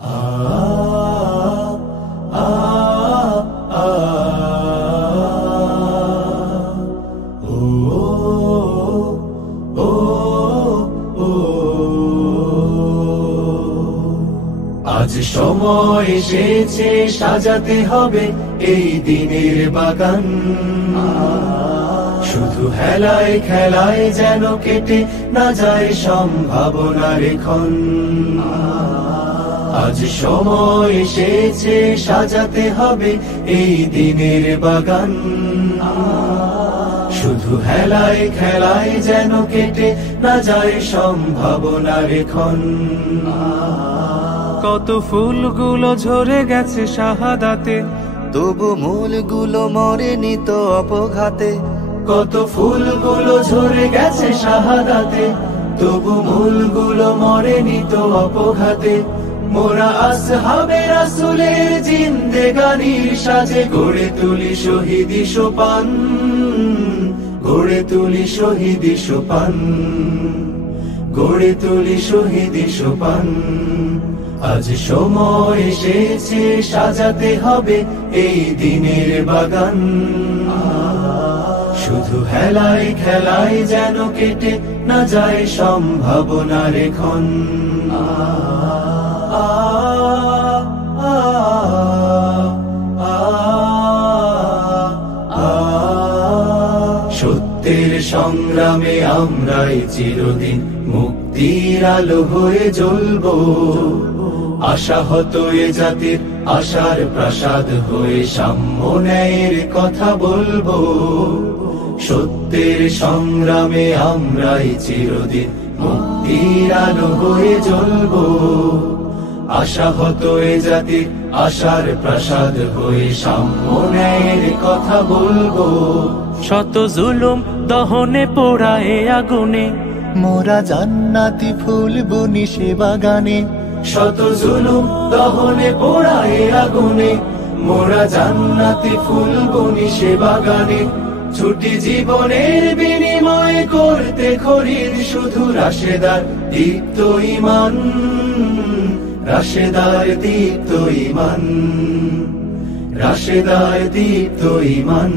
আজ সময় এসেছে সাজাতে হবে এই দিনের বাগান, শুধু হেলায় খেলায় যেন কেটে না যায় সম্ভাবনার ক্ষণ। আজ সময় এসেছে সাজাতে হবে এই দিনের বাগান, শুধু হেলায় খেলায় যেন কেটে না যায় সম্ভাবনার ক্ষণ। কত ফুলগুলো ঝরে গেছে শাহাদাতে, তবু মূলগুলো মরেনি তো অপঘাতে। কত ফুলগুলো ঝরে গেছে শাহাদাতে, তবু মূলগুলো মরেনি তো অপঘাতে। মোরা আসহাবে রাসূলের জিন্দেগানির সাজে গড়ে তুলি শহীদি সোপান, গড়ে তুলি শহীদি সোপান, গড়ে তুলি শহীদি সোপান। আজ সময় এসেছে সাজাতে হবে এই দিনের বাগান, শুধু হেলায় খেলায় যেন কেটে না যায় সম্ভাবনার ক্ষণ। সত্যের সংগ্রামে আমরাই চিরদিন মুক্তির আলো হয়ে জ্বলবো, আশাহত এ জাতির আশার প্রাসাদ হয়ে সাম্য ন্যায়ের কথা বলবো। সত্যের সংগ্রামে আমরাই চিরদিন মুক্তির আলো হয়ে জ্বলবো, আশাহত এ জাতির আশার প্রাসাদ হয়ে সাম্য ন্যায়ের কথা বলবো। শত জুলুম দহনে পোড়ায় আগুনে, মোরা জান্নাতি ফুল বুনি সে বাগানে। শত জুলুম দহনে পোড়ায় আগুনে, মোরা জান্নাতি ফুল বুনি সে বাগানে। ছুটি জীবনের বিনিময়ে করতে খরিদ শুধু রাশেদার দীপ্ত ঈমান, রাশেদার দীপ্ত ঈমান, রাশেদার দীপ্ত ঈমান।